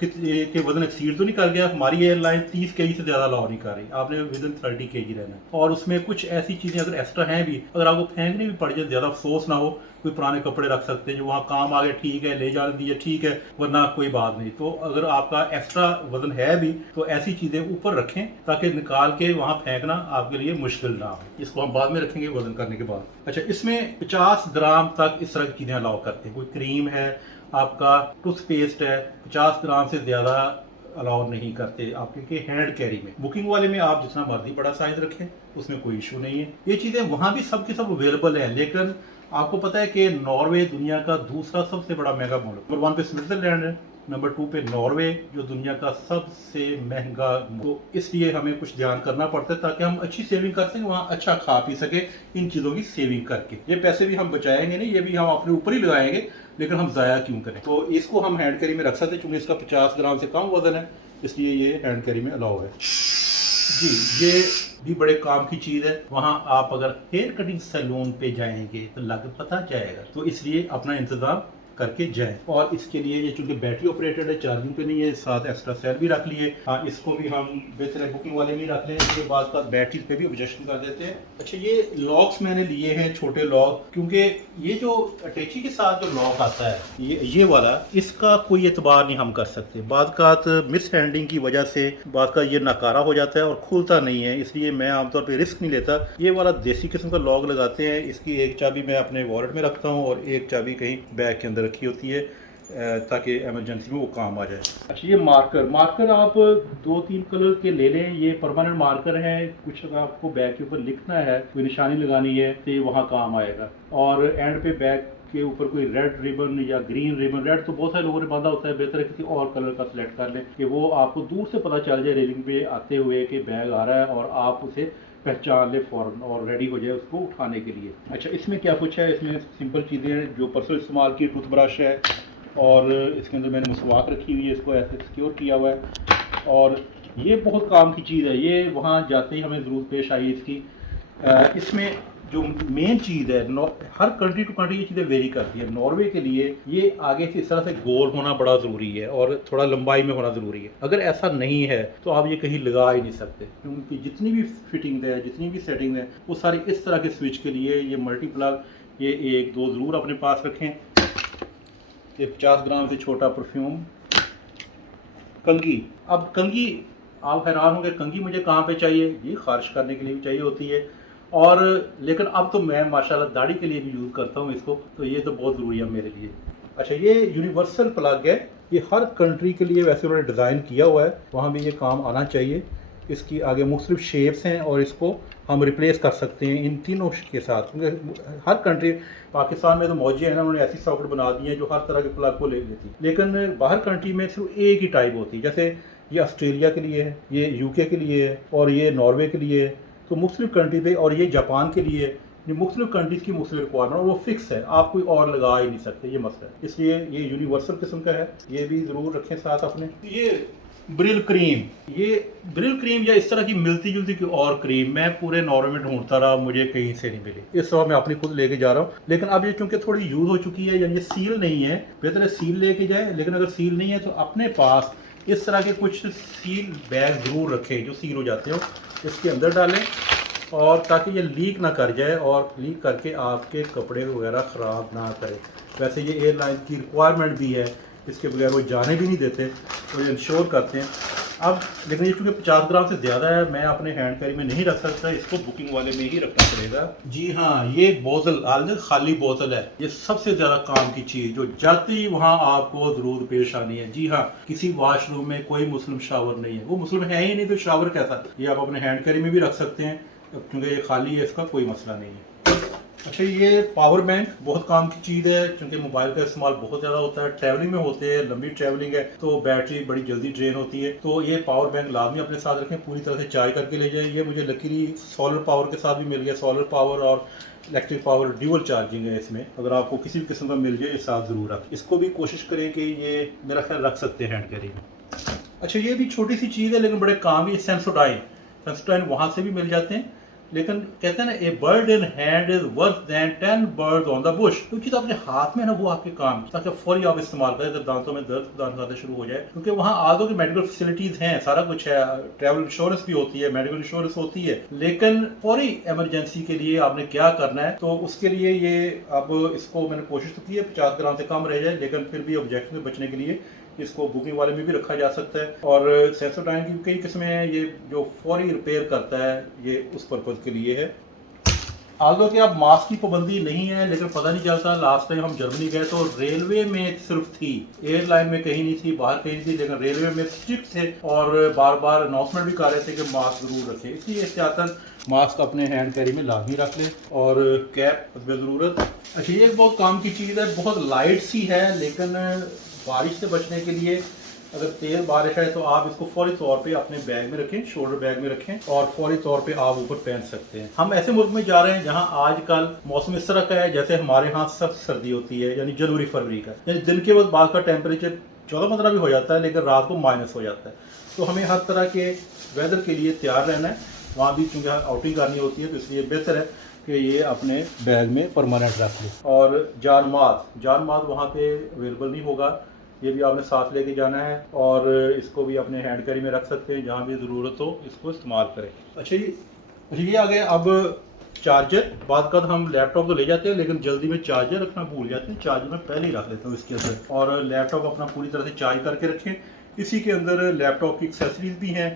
कि वजन एक्सीड तो नहीं कर गया। हमारी एयरलाइन 30 kg से ज़्यादा अलाउ नहीं कर रही, आपने विदिन 30 kg रहना है। और उसमें कुछ ऐसी चीज़ें अगर एक्स्ट्रा हैं भी, अगर आपको फेंकनी भी पड़ जाए, ज़्यादा अफसोस ना हो, कोई पुराने कपड़े रख सकते हैं जो वहाँ काम आ गए, ठीक है, ले जाने दीजिए, ठीक है, वरना कोई बात नहीं। तो अगर आपका एक्स्ट्रा वजन है भी तो ऐसी चीज़ें ऊपर रखें ताकि निकाल के वहाँ फेंकना आपके लिए मुश्किल ना हो। इसको हम बाद में रखेंगे वजन करने के बाद। अच्छा, इसमें 50 ग्राम तक इस तरह की चीज़ें अलाउ करते हैं। कोई क्रीम है, आपका टूथपेस्ट है, 50 ग्राम से ज़्यादा अलाउ नहीं करते आपके हैंड कैरी में। बुकिंग वाले में आप जितना मर्जी बड़ा साइज रखें, उसमें कोई इशू नहीं है। ये चीज़ें वहाँ भी सब की सब अवेलेबल हैं, लेकिन आपको पता है कि नॉर्वे दुनिया का दूसरा सबसे बड़ा मेगा मुल्क, नंबर 1 पे स्विट्जरलैंड है, नंबर 2 पे नॉर्वे, जो दुनिया का सबसे महंगा। तो इसलिए हमें कुछ ध्यान करना पड़ता है ताकि हम अच्छी सेविंग कर सकें, वहाँ अच्छा खा पी सके इन चीज़ों की सेविंग करके। ये पैसे भी हम बचाएंगे नहीं, ये भी हम अपने ऊपर ही लगाएंगे, लेकिन हम ज़ाया क्यों करें। तो इसको हम हैंड कैरी में रख सकते हैं, क्योंकि इसका 50 ग्राम से कम वजन है, इसलिए ये हैंड कैरी में अलाउ है जी। ये भी बड़े काम की चीज़ है। वहाँ आप अगर हेयर कटिंग सैलून पे जाएंगे तो लग पता जाएगा, तो इसलिए अपना इंतज़ाम करके जाएं। और इसके लिए ये चूंकि बैटरी ऑपरेटेड है, चार्जिंग पे नहीं है, साथ एक्स्ट्रा सेल भी रख लिए। हाँ, इसको भी हम बेहतर है बुकिंग वाले में ही रख लें, इसके बाद का बैटरी पे भी एडजस्ट कर देते हैं। अच्छा, ये लॉक्स मैंने लिए हैं, छोटे लॉक, क्योंकि ये जो अटैची के साथ जो लॉक आता है ये वाला, इसका कोई एतबार नहीं हम कर सकते। बाद का मिस हैंडलिंग की वजह से बाद का ये नकारा हो जाता है और खुलता नहीं है, इसलिए मैं आमतौर पर रिस्क नहीं लेता। ये वाला देसी किस्म का लॉक लगाते हैं। इसकी एक चाबी मैं अपने वॉलेट में रखता हूँ और एक चाबी कहीं बैग के अंदर रखी होती है ताकि इमरजेंसी में वो काम आ जाए। अच्छा, ये मार्कर आप 2-3 कलर के ले लें। ये परमानेंट मार्कर है, कुछ अगर आपको बैग के ऊपर लिखना है, कोई निशानी लगानी है तो ये वहाँ काम आएगा। और एंड पे बैग के ऊपर कोई रेड रिबन या ग्रीन रिबन, रेड तो बहुत सारे लोगों ने बांधा होता है, बेहतर है किसी और कलर का सिलेक्ट कर लें कि वो आपको दूर से पता चल जाए रेलिंग पे आते हुए कि बैग आ रहा है और आप उसे पहचान ले फ़ौरन और रेडी हो जाए उसको उठाने के लिए। अच्छा, इसमें क्या कुछ है? इसमें सिंपल चीज़ें हैं जो पर्सनल इस्तेमाल की, टूथब्रश है और इसके अंदर मैंने मसवाक रखी हुई है, इसको ऐसे सिक्योर किया हुआ है। और ये बहुत काम की चीज़ है, ये वहाँ जाते ही हमें ज़रूरत पेश आई इसकी। इसमें जो मेन चीज़ है, हर कंट्री टू कंट्री ये चीज़ें वेरी करती है। नॉर्वे के लिए ये आगे से इस तरह से गोल होना बड़ा ज़रूरी है और थोड़ा लंबाई में होना ज़रूरी है। अगर ऐसा नहीं है तो आप ये कहीं लगा ही नहीं सकते, क्योंकि जितनी भी फिटिंग है, जितनी भी सेटिंग है, वो सारी इस तरह के स्विच के लिए। ये मल्टी प्लग, ये 1-2 ज़रूर अपने पास रखें। ये 50 ग्राम से छोटा परफ्यूम। कंघी, अब कंघी आप हैरान होंगे, कंघी मुझे कहाँ पे चाहिए? ये खारिश करने के लिए भी चाहिए होती है, और लेकिन अब तो मैं माशाल्लाह दाढ़ी के लिए भी यूज़ करता हूँ इसको, तो ये तो बहुत ज़रूरी है मेरे लिए। अच्छा, ये यूनिवर्सल प्लग है, ये हर कंट्री के लिए वैसे उन्होंने डिज़ाइन किया हुआ है, वहाँ भी ये काम आना चाहिए। इसकी आगे मुख्तलिफ शेप्स हैं और इसको हम रिप्लेस कर सकते हैं इन तीनों के साथ, क्योंकि हर कंट्री, पाकिस्तान में तो मौजे है ना, उन्होंने ऐसी सॉकेट बना दी है जो हर तरह के प्लग को ले लेती है, लेकिन बाहर कंट्री में सिर्फ एक ही टाइप होती है। जैसे ये ऑस्ट्रेलिया के लिए है, ये यूके के लिए है और ये नॉर्वे के लिए है, तो मुख्तलिफ कंट्री पे, और ये जापान के लिए, ये मुख्तलिफ कंट्रीज़ की मुख्तलिफ रिक्वायरमेंट, और वो फिक्स है, आप कोई और लगा ही नहीं सकते, ये मसला है। इसलिए ये यूनिवर्सल किस्म का है, ये भी ज़रूर रखें साथ अपने। ये ब्रिल क्रीम, ये ब्रिल क्रीम या इस तरह की मिलती जुलती कोई और क्रीम मैं पूरे नॉर्वे में ढूंढता रहा, मुझे कहीं से नहीं मिली। इस दफ़ा मैं अपनी खुद लेके जा रहा हूँ, लेकिन अब ये चूँकि थोड़ी यूज़ हो चुकी है, यानी ये सील नहीं है, बेहतर है सील लेके जाए, लेकिन अगर सील नहीं है तो अपने पास इस तरह के कुछ सील बैग ज़रूर रखें जो सील हो जाते हो, इसके अंदर डालें, और ताकि ये लीक ना कर जाए और लीक करके आपके कपड़े वगैरह ख़राब ना करे। वैसे ये एयरलाइन की रिक्वायरमेंट भी है, इसके बगैर वो जाने भी नहीं देते, तो ये इंश्योर करते हैं। अब लेकिन ये चूँकि 50 ग्राम से ज़्यादा है, मैं अपने हैंड कैरी में नहीं रख सकता, इसको बुकिंग वाले में ही रखना पड़ेगा। जी हाँ, ये बोतल खाली बोतल है, ये सबसे ज़्यादा काम की चीज़ जो जाते ही वहाँ आपको ज़रूर पेश आनी है। जी हाँ, किसी वॉशरूम में कोई मुस्लिम शावर नहीं है, वो मुस्लिम है ही नहीं तो शावर कैसा? ये आप अपने हैंड कैरी में भी रख सकते हैं, क्योंकि ये खाली है, इसका कोई मसला नहीं है। अच्छा, ये पावर बैंक बहुत काम की चीज़ है, क्योंकि मोबाइल का इस्तेमाल बहुत ज़्यादा होता है, ट्रैवलिंग में होते हैं, लंबी ट्रैवलिंग है तो बैटरी बड़ी जल्दी ड्रेन होती है, तो ये पावर बैंक लाजमी अपने साथ रखें, पूरी तरह से चार्ज करके ले जाएं। ये मुझे लकीली सोलर पावर के साथ भी मिल गया, सोलर पावर और इलेक्ट्रिक पावर ड्यूअल चार्जिंग है इसमें। अगर आपको किसी भी किस्म का मिल जाए, ये साथ ज़रूर रखें। इसको भी कोशिश करें कि ये मेरा ख्याल रख सकते हैं हैंड कैरी में। अच्छा, ये भी छोटी सी चीज़ है लेकिन बड़े काम ही, सेंसोडाइन वहाँ से भी मिल जाते हैं, लेकिन कहते हैं ना a bird in hand is worth then 10 bird on the bush. जो चीज़ आपके हाथ में है ना वो आपके काम की, ताकि फौरी आप इस्तेमाल करें जब दांतों में दर्द दांत आते शुरू हो जाए, क्योंकि वहाँ आदो की मेडिकल फैसिलिटीज हैं, सारा कुछ है, ट्रैवल इंश्योरेंस भी होती है, मेडिकल इंश्योरेंस होती है। लेकिन फौरी इमरजेंसी के लिए आपने क्या करना है, तो उसके लिए ये अब इसको मैंने कोशिश तो की है 50 ग्राम से कम रह जाए, लेकिन फिर भी ऑब्जेक्शन से बचने के लिए इसको बुकिंग वाले में भी रखा जा सकता है। और सेंसोडाइन की कई किस्में हैं, ये जो फौरी रिपेयर करता है, ये उस पर्पज़ के लिए है। आल्दो कि अब मास्क की पाबंदी नहीं है, लेकिन पता नहीं चलता, लास्ट टाइम हम जर्मनी गए तो रेलवे में सिर्फ थी, एयरलाइन में कहीं नहीं थी, बाहर कहीं नहीं थी, लेकिन रेलवे में स्ट्रिक्ट थे और बार बार अनाउंसमेंट भी कर रहे थे कि मास्क जरूर रखें। इसलिए एहतियातन मास्क अपने हैंड कैरी में लाजमी रख लें और कैप ज़रूरत। अच्छा, ये एक बहुत काम की चीज़ है, बहुत लाइट सी है, लेकिन बारिश से बचने के लिए अगर तेज बारिश है तो आप इसको फौरी तौर पे अपने बैग में रखें, शोल्डर बैग में रखें और फौरी तौर पे आप ऊपर पहन सकते हैं। हम ऐसे मुल्क में जा रहे हैं जहां आजकल मौसम इस तरह का है जैसे हमारे यहाँ सख्त सर्दी होती है, यानी जनवरी फरवरी का, यानी दिन के वक्त बाद का टेम्परेचर 14-15 भी हो जाता है, लेकिन रात को माइनस हो जाता है। तो हमें हर तरह के वेदर के लिए तैयार रहना है। वहाँ भी चूँकि आउटिंग करनी होती है तो इसलिए बेहतर है कि ये अपने बैग में परमानेंट रख लें। और जानमाज वहाँ पे अवेलेबल नहीं होगा, ये भी आपने साथ लेके जाना है और इसको भी अपने हैंड कैरी में रख सकते हैं, जहाँ भी ज़रूरत हो इसको इस्तेमाल करें। अच्छा ये आ गया अब चार्जर। बाद हम लैपटॉप तो ले जाते हैं, लेकिन जल्दी में चार्जर रखना भूल जाते हैं, चार्जर मैं पहले ही रख लेता हूँ इसके अंदर, और लैपटॉप अपना पूरी तरह से चार्ज करके रखें। इसी के अंदर लैपटॉप की एक्सेसरीज भी हैं,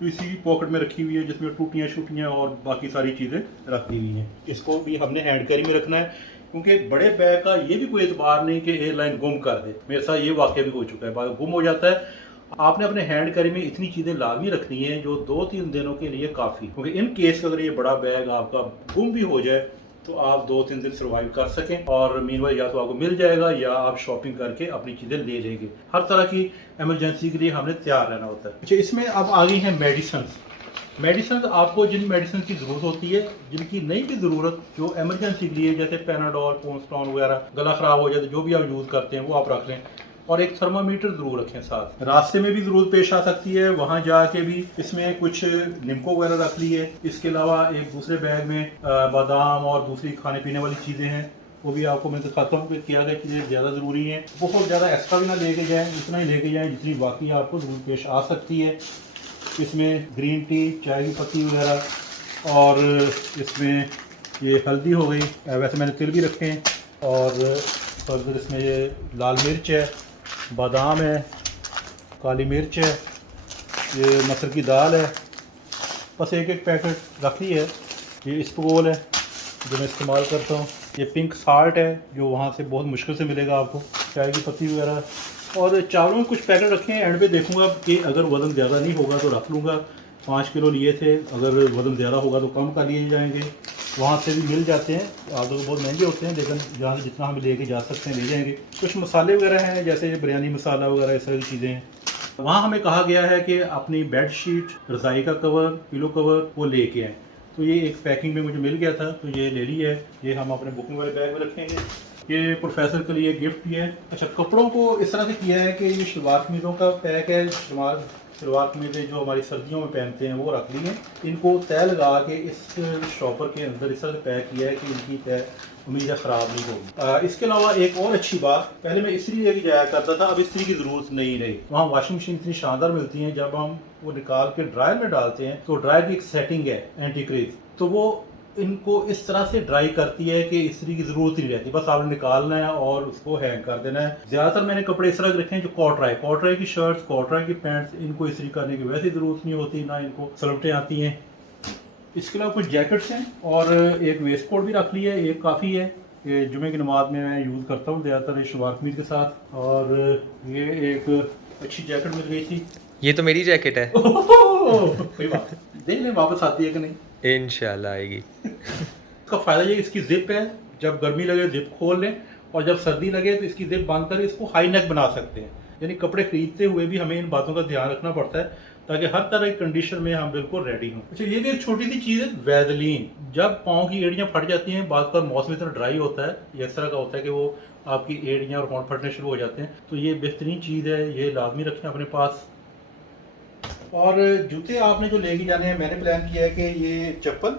तो इसी पॉकेट में रखी हुई है, जिसमें टूटियाँ और बाकी सारी चीज़ें रखी हुई हैं। इसको भी हमने हैंड कैरी में रखना है, क्योंकि बड़े बैग का ये भी कोई एतबार नहीं कि एयरलाइन गुम कर दे। मेरे साथ ये वाक़या भी हो चुका है, बैग गुम हो जाता है। आपने अपने हैंड कैरी में इतनी चीज़ें लाजमी रखनी है जो 2-3 दिनों के लिए काफ़ी, क्योंकि इन केस अगर ये बड़ा बैग आपका गुम भी हो जाए तो आप 2-3 दिन सर्वाइव कर सकें, और मीनवाइल या तो आपको मिल जाएगा या आप शॉपिंग करके अपनी चीज़ें ले लेंगे। हर तरह की इमरजेंसी के लिए हमने तैयार रहना होता है। अच्छा, इसमें अब आ गई हैं मेडिसिन। आपको जिन मेडिसिन की ज़रूरत होती है, जिनकी नहीं भी ज़रूरत, जो इमरजेंसी के लिए, जैसे पैनाडोल, पोन्स्टॉन वगैरह, गला ख़राब हो जाए तो जो भी आप यूज़ करते हैं वो आप रख लें, और एक थर्मामीटर ज़रूर रखें साथ। रास्ते में भी ज़रूरत पेश आ सकती है, वहाँ जाके भी इसमें कुछ निम्को वगैरह रख ली है। इसके अलावा एक दूसरे बैग में बादाम और दूसरी खाने पीने वाली चीज़ें हैं, वो भी आपको मैं दिखाता हूँ कि क्या क्या चीज़ें ज़्यादा ज़रूरी हैं। बहुत ज़्यादा एक्स्ट्रा भी ना लेके जाएँ, उतना ही लेके जाएँ जितनी बाकी आपको ज़रूरत पेश आ सकती है। इसमें ग्रीन टी, चाय की पत्ती वगैरह, और इसमें ये हल्दी हो गई, वैसे मैंने तिल भी रखे हैं, और फर्दर इसमें ये लाल मिर्च है, बादाम है, काली मिर्च है, ये मसूर की दाल है, बस एक पैकेट रख ली है। ये इसबगोल है जो मैं इस्तेमाल करता हूँ, ये पिंक साल्ट है जो वहाँ से बहुत मुश्किल से मिलेगा आपको, चाय की पत्ती वगैरह, और चावलों में कुछ पैकेट रखे हैं। एंड पे देखूंगा कि अगर वज़न ज़्यादा नहीं होगा तो रख लूँगा। 5 किलो लिए थे, अगर वज़न ज़्यादा होगा तो कम कर लिए जाएंगे, वहाँ से भी मिल जाते हैं। आलू बहुत महंगे होते हैं, लेकिन जहाँ से जितना हम लेके जा सकते हैं ले जाएंगे। कुछ मसाले वगैरह हैं, जैसे बिरयानी मसाला वगैरह, इस तरह की चीज़ें हैं। वहाँ हमें कहा गया है कि अपनी बेड शीट, रज़ाई का कवर, पिलो कवर वो लेके आएँ, तो ये एक पैकिंग में मुझे मिल गया था, तो ये ले ली है। ये हम अपने बुकिंग वाले बैग में रखेंगे। ये प्रोफेसर के लिए गिफ्ट भी है। अच्छा, कपड़ों को इस तरह से किया है कि ये शलवार कमीज़ों का पैक है। शलवार कमीज़ें जो हमारी सर्दियों में पहनते हैं वो रख ली हैं। इनको तय लगा के इस शॉपर के अंदर इस तरह से पैक किया है कि इनकी तय उम्मीद है ख़राब नहीं होगी। इसके अलावा एक और अच्छी बात, पहले मैं इस्त्री लेके जाया करता था, अब इस्त्री की ज़रूरत नहीं रही। वहाँ वॉशिंग मशीन इतनी शानदार मिलती हैं, जब हम वो निकाल के ड्रायर में डालते हैं तो ड्रायर की एक सेटिंग है एंटी क्रीज, तो वो इनको इस तरह से ड्राई करती है कि इस्त्री की ज़रूरत ही नहीं रहती, बस आपने निकालना है और उसको हैंग कर देना है। ज़्यादातर मैंने कपड़े इस तरह के रखे हैं जो कॉटराई की शर्ट्स, कॉटराई की पैंट्स, इनको इस्त्री करने की वैसे ज़रूरत नहीं होती, ना इनको सलवटें आती हैं। इसके अलावा कुछ जैकेट्स हैं और एक वेस्ट कोट भी रख लिया है, एक काफ़ी है। ये जुमे की नमाज में मैं यूज़ करता हूँ ज़्यादातर शलवार कमीज़ के साथ। और ये एक अच्छी जैकेट मिल गई थी। ये तो मेरी जैकेट है। कोई बात नहीं, देख लें वापस आती है कि नहीं, इंशाल्लाह आएगी। इसका फ़ायदा ये इसकी जिप है, जब गर्मी लगे जिप खोल लें, और जब सर्दी लगे तो इसकी जिप बांध कर इसको हाई नेक बना सकते हैं। यानी कपड़े खरीदते हुए भी हमें इन बातों का ध्यान रखना पड़ता है ताकि हर तरह की कंडीशन में हम बिल्कुल रेडी हों। अच्छा, ये भी एक छोटी सी चीज़ है, वैसलीन। जब पाँव की एड़ियाँ फट जाती हैं, बाद का मौसम इतना ड्राई होता है, ये इस तरह का होता है कि वो आपकी एड़ियाँ और होंठ फटने शुरू हो जाते हैं, तो ये बेहतरीन चीज़ है, ये लाजमी रखें अपने पास। और जूते आपने जो लेके जाने हैं, मैंने प्लान किया है कि ये चप्पल